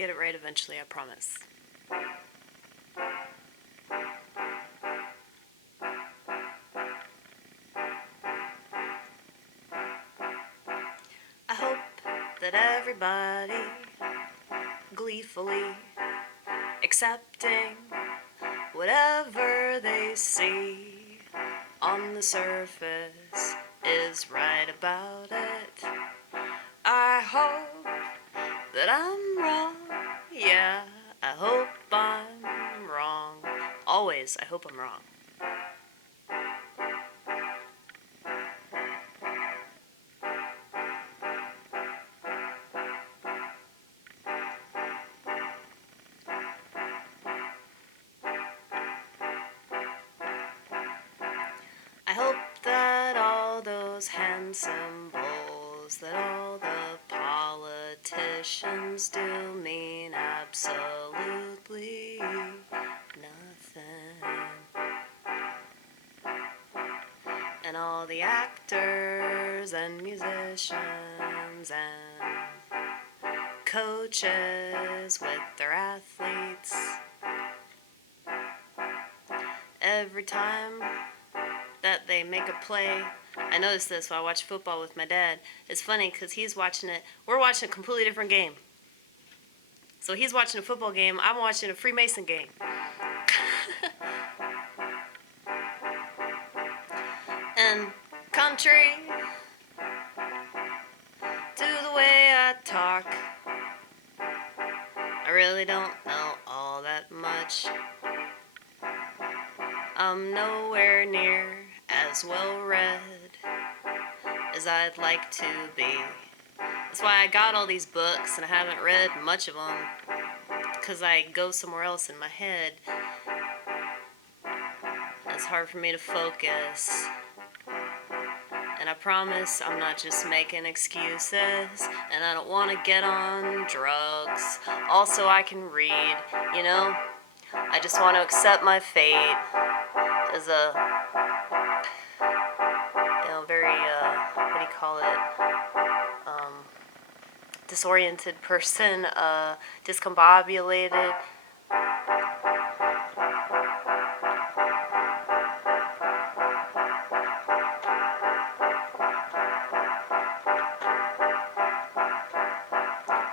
get it right eventually, I promise. I hope that everybody gleefully accepting whatever they see on the surface is right about it. I hope that I'm wrong. Yeah, I hope I'm wrong. Always, I hope I'm wrong. I hope that all those hand symbols that all the politicians do mean absolutely nothing. And all the actors and musicians and coaches with their athletes, every time that they make a play. I noticed this when I watch football with my dad. It's funny because he's watching it. We're watching a completely different game. So he's watching a football game. I'm watching a Freemason game. And contrary to the way I talk, I really don't know all that much. I'm nowhere near as well read as I'd like to be. That's why I got all these books and I haven't read much of them, because I go somewhere else in my head. It's hard for me to focus. And I promise I'm not just making excuses, and I don't want to get on drugs. Also, I can read, you know? I just want to accept my fate as a, very, what do you call it? Disoriented person, discombobulated.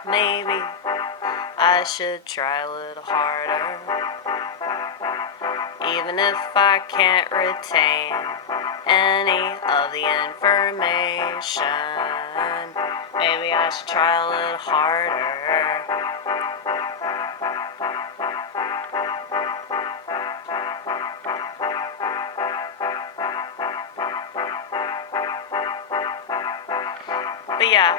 Maybe I should try a little harder, even if I can't retain any of the information. Maybe I should try a little harder. But yeah,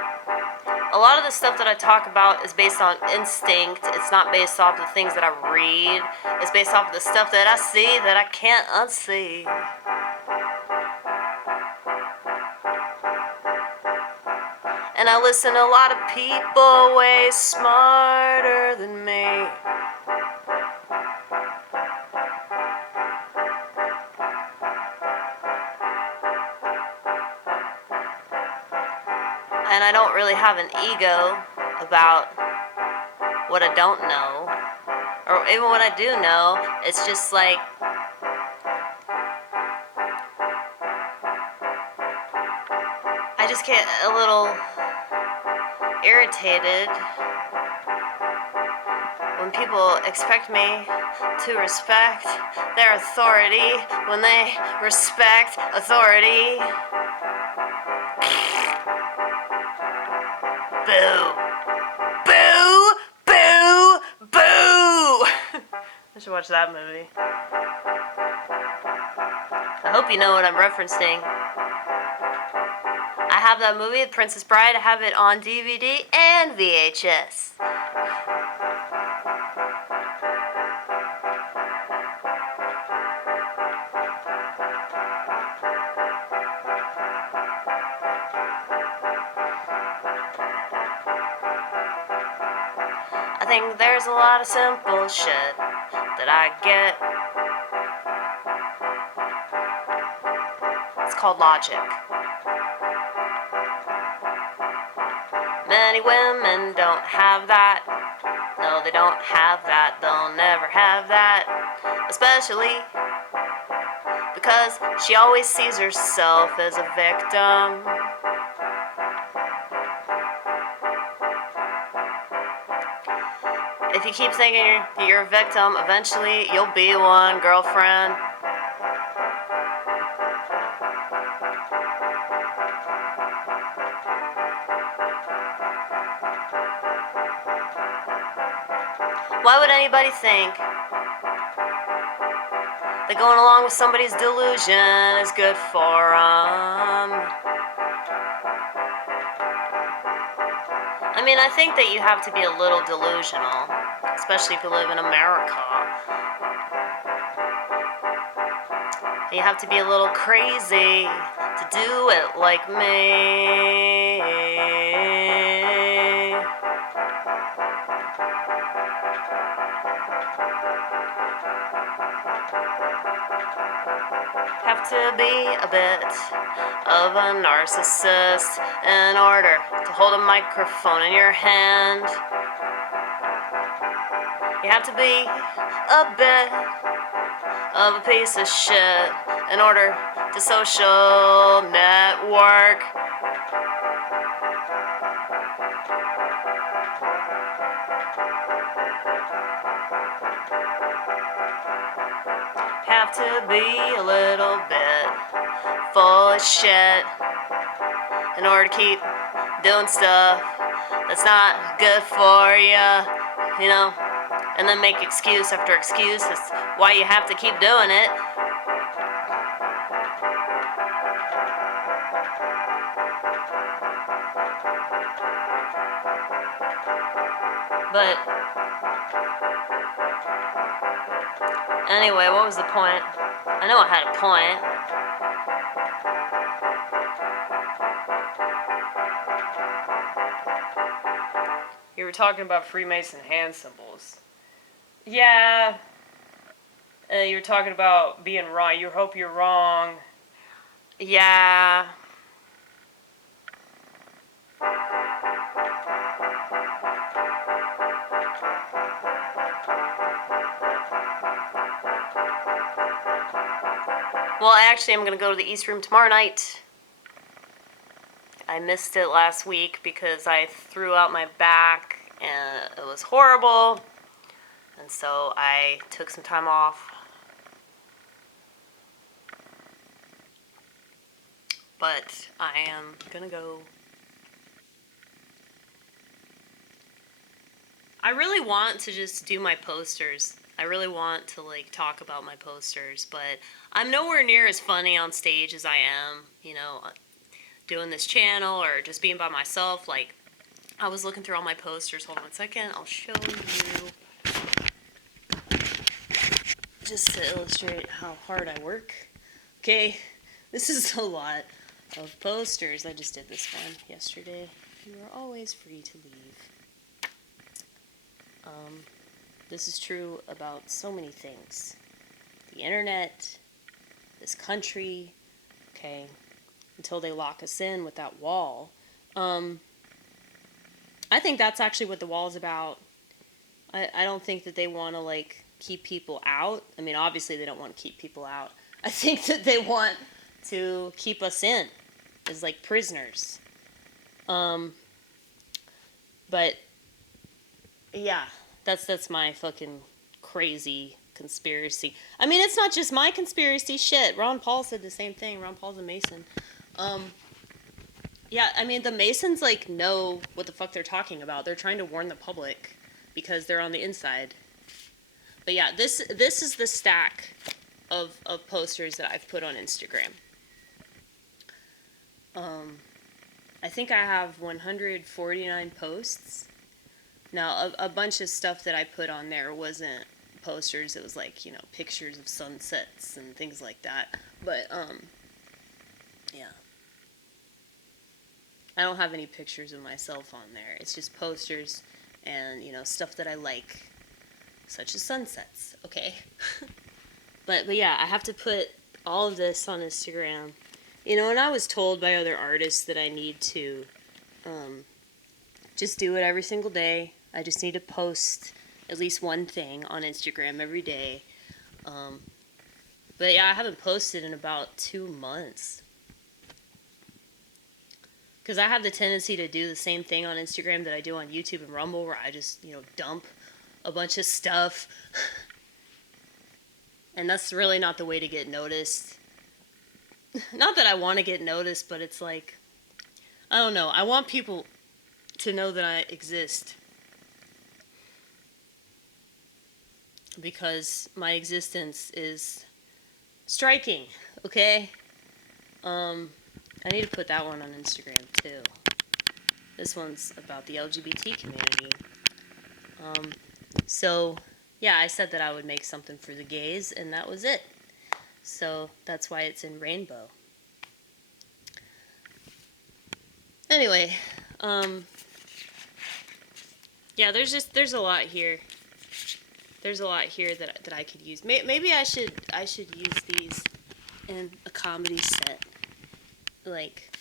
a lot of the stuff that I talk about is based on instinct. It's not based off the things that I read. It's based off of the stuff that I see that I can't unsee. And I listen to a lot of people way smarter than me. And I don't really have an ego about what I don't know. Or even what I do know, it's just like, I just get a little irritated when people expect me to respect their authority when they respect authority. Boo! Boo! Boo! Boo! I should watch that movie. I hope you know what I'm referencing. I have that movie, The Princess Bride. I have it on DVD and VHS. I think there's a lot of simple shit that I get. It's called logic. Many women don't have that. No, they don't have that. They'll never have that. Especially because she always sees herself as a victim. If you keep thinking you're a victim, eventually you'll be one, girlfriend. Why would anybody think that going along with somebody's delusion is good for them? I mean, I think that you have to be a little delusional, especially if you live in America. You have to be a little crazy to do it like me. Have to be a bit of a narcissist in order to hold a microphone in your hand. You have to be a bit of a piece of shit in order to social network. Have to be a little bit full of shit in order to keep doing stuff that's not good for you know, and then make excuse after excuse as why you have to keep doing it. But anyway, what was the point? I know I had a point. You were talking about Freemason hand symbols. Yeah. You were talking about being wrong. You hope you're wrong. Yeah. Well, actually, I'm going to go to the East Room tomorrow night. I missed it last week because I threw out my back and it was horrible. And so I took some time off. But I am going to go. I really want to just do my posters. I really want to like talk about my posters, but I'm nowhere near as funny on stage as I am, you know, doing this channel or just being by myself. Like, I was looking through all my posters. Hold on a second. I'll show you. Just to illustrate how hard I work. Okay, this is a lot of posters. I just did this one yesterday. You are always free to leave. This is true about so many things. The internet, this country, okay, until they lock us in with that wall. I think that's actually what the wall is about. I don't think that they want to, like, keep people out. I mean, obviously they don't want to keep people out. I think that they want to keep us in as, like, prisoners. But, yeah. That's my fucking crazy conspiracy. I mean, it's not just my conspiracy. Shit, Ron Paul said the same thing. Ron Paul's a Mason. Yeah, I mean, the Masons, like, know what the fuck they're talking about. They're trying to warn the public because they're on the inside. But yeah, this is the stack of posters that I've put on Instagram. I think I have 149 posts. Now, a bunch of stuff that I put on there wasn't posters. It was like, you know, pictures of sunsets and things like that. But, yeah. I don't have any pictures of myself on there. It's just posters and, you know, stuff that I like, such as sunsets, okay? But yeah, I have to put all of this on Instagram. You know, and I was told by other artists that I need to, just do it every single day. I just need to post at least one thing on Instagram every day. But yeah, I haven't posted in about 2 months. Because I have the tendency to do the same thing on Instagram that I do on YouTube and Rumble, where I just, dump a bunch of stuff. And that's really not the way to get noticed. Not that I want to get noticed, but it's like, I don't know. I want people to know that I exist. Because my existence is striking, okay? I need to put that one on Instagram too. This one's about the LGBT community. So, yeah, I said that I would make something for the gays, and that was it. So, that's why it's in rainbow. Anyway, yeah, there's a lot here. There's a lot here that I could use. Maybe I should use these in a comedy set. Like,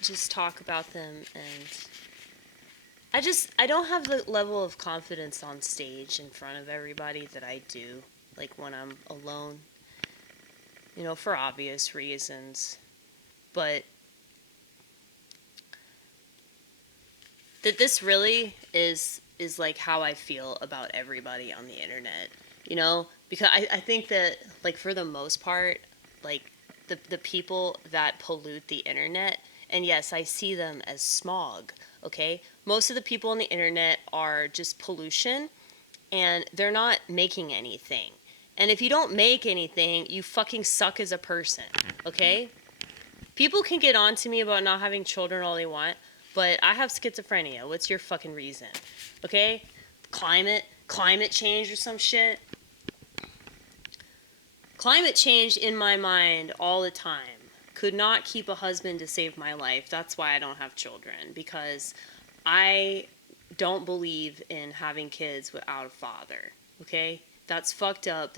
just talk about them, and I don't have the level of confidence on stage in front of everybody that I do, like when I'm alone, for obvious reasons. But that this really is like how I feel about everybody on the internet, because I think that, like, for the most part, like, the people that pollute the internet, and yes, I see them as smog, okay? Most of the people on the internet are just pollution, and they're not making anything. And if you don't make anything, you fucking suck as a person, okay? People can get on to me about not having children all they want, but I have schizophrenia. What's your fucking reason? Okay? Climate change or some shit. Climate change in my mind all the time. Could not keep a husband to save my life. That's why I don't have children. Because I don't believe in having kids without a father. Okay? That's fucked up.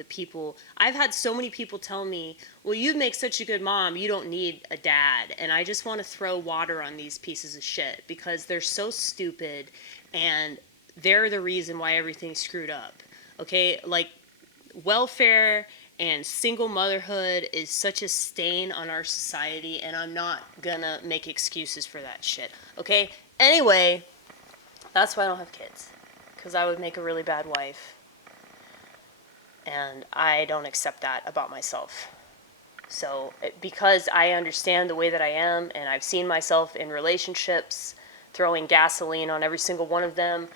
I've had so many people tell me, well, you make such a good mom, you don't need a dad. And I just want to throw water on these pieces of shit because they're so stupid and they're the reason why everything's screwed up. Okay? Like, welfare and single motherhood is such a stain on our society, and I'm not gonna make excuses for that shit. Okay? Anyway, that's why I don't have kids. Because I would make a really bad wife. And I don't accept that about myself. So, because I understand the way that I am, and I've seen myself in relationships, throwing gasoline on every single one of them,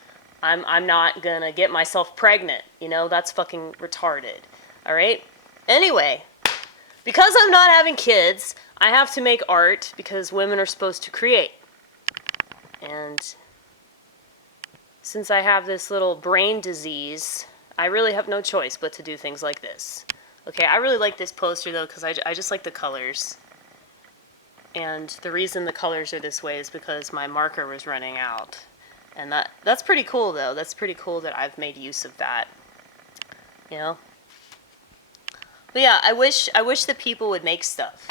I'm not gonna get myself pregnant. That's fucking retarded. Alright? Anyway, because I'm not having kids, I have to make art because women are supposed to create. And since I have this little brain disease, I really have no choice but to do things like this. Okay, I really like this poster though because I just like the colors. And the reason the colors are this way is because my marker was running out. And that's pretty cool though. That's pretty cool that I've made use of that. But yeah, I wish that people would make stuff.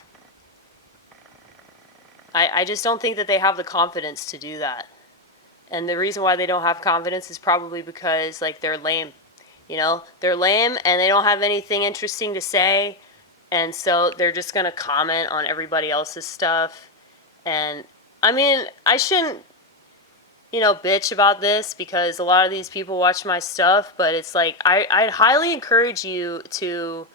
I just don't think that they have the confidence to do that. And the reason why they don't have confidence is probably because, like, they're lame. They're lame and they don't have anything interesting to say. And so they're just going to comment on everybody else's stuff. And, I mean, I shouldn't, bitch about this because a lot of these people watch my stuff. But it's like, I'd highly encourage you to,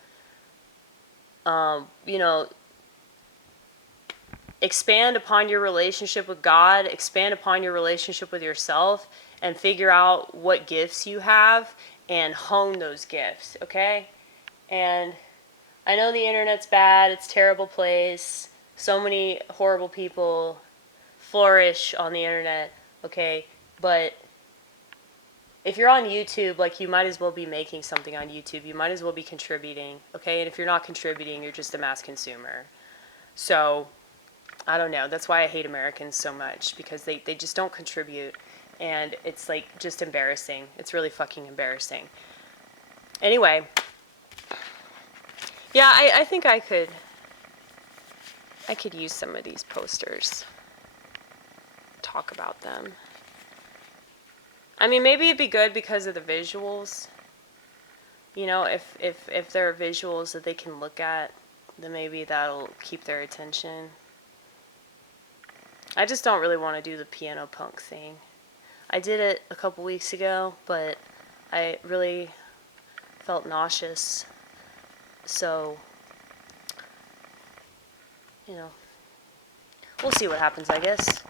expand upon your relationship with God, expand upon your relationship with yourself, and figure out what gifts you have and hone those gifts, okay? And I know the internet's bad, it's a terrible place, so many horrible people flourish on the internet, okay? But if you're on YouTube, like, you might as well be making something on YouTube, you might as well be contributing, okay? And if you're not contributing, you're just a mass consumer. So, I don't know, that's why I hate Americans so much, because they just don't contribute. And it's, like, just embarrassing. It's really fucking embarrassing. Anyway. Yeah, I think I could use some of these posters. Talk about them. I mean, maybe it'd be good because of the visuals. You know, if there are visuals that they can look at, then maybe that'll keep their attention. I just don't really want to do the piano punk thing. I did it a couple weeks ago, but I really felt nauseous. So, you know, we'll see what happens, I guess.